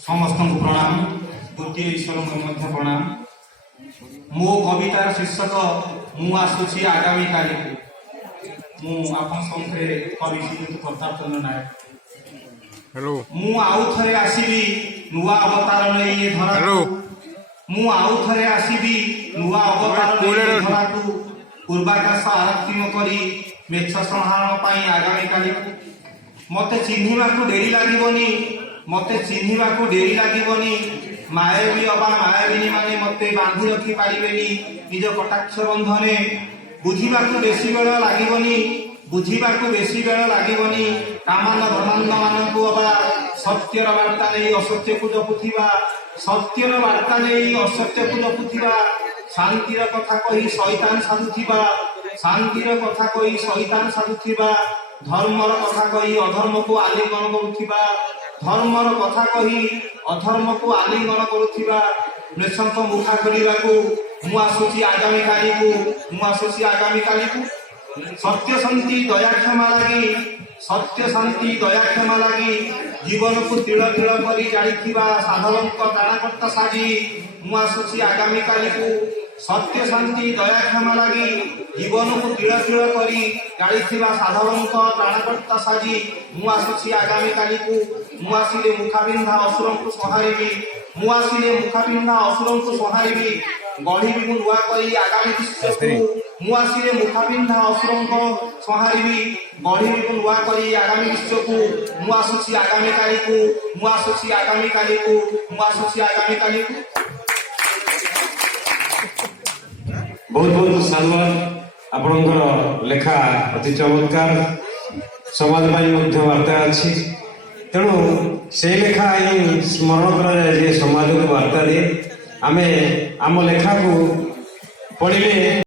समस्त प्रणाम द्वितीय ईश्वर को प्रणाम। मो कवितार शीर्षक मु आसुची आगामी काली मु आपन संगे कवि श्रीयुत प्रताप चंद्र नायक। हेलो मु आउ थरे आसीबी नुआ अवतार नै ए धरा। हेलो मु आउ थरे आसीबी नुआ अवतार नै ए धरा तू पूर्वाकाश आरती करी मेछ संहारण पाई आगामी काली मते चिन्हिबा को डेरी लागिबनी मते चिन्हिबा को डेरी लागिबनी मायावी अबा मायाविनी माने मते बांधी रखी पारिबेनी निज कटाक्ष बंधने बुझिबा को बेसी बेल लागिबनी बुझिबा को बेसी बेल लागिबनी कामान धर्मांध मान को अबा सत्यर वार्ता नै असत्य को जपुथिबा सत्यर वार्ता नै असत्य को जपुथिबा शांतिर कथा कही शैतान साधुथिबा शांतिर कथा कही शैतान साधुथिबा धर्मर कथा कही अधर्म को आलिंगन करुथिबा धर्मर कथा कही अधर्म को आलिंगन करुथिबा नृशंक मुखा खोलिबाकू मु आसुची आगामी काली को मु आसुची आगामी काली को सत्य शांति दया क्षमा लगी सत्य शांति दया क्षमा लगी जीवन को तिल तिल करी जानिथिबा साधवंक तानाकर्ता साजी मु आसुची आगामी काली को सत्य शांति दया क्षमा लगी जीवन को तिल तिल करी जानिथिबा साधवंक तानाकर्ता साजी मु आसुची आगामी काली को मु आसिले मुखाबिंधा असुरं को संहारिबी मु आसिले मुखाबिंधा असुरं को संहारिबी गढ़िबी मु नुआ करी आगामी विश्वकू मु आसिले मुखाबिंधा असुरं को संहारिबी गढ़िबी मु नुआ करी आगामी विश्वकू मु आसुची आगामी काली को मु आसुची आगामी काली को मु आसुची आगामी काली को। बहुत बहुत धन्यवाद। आपणकर लेखा अति चमत्कार समाज वार्ता अच्छी तेणु से लेखा ही स्मरण कर समाज को वार्ता दिए आम लेखा को पढ़े।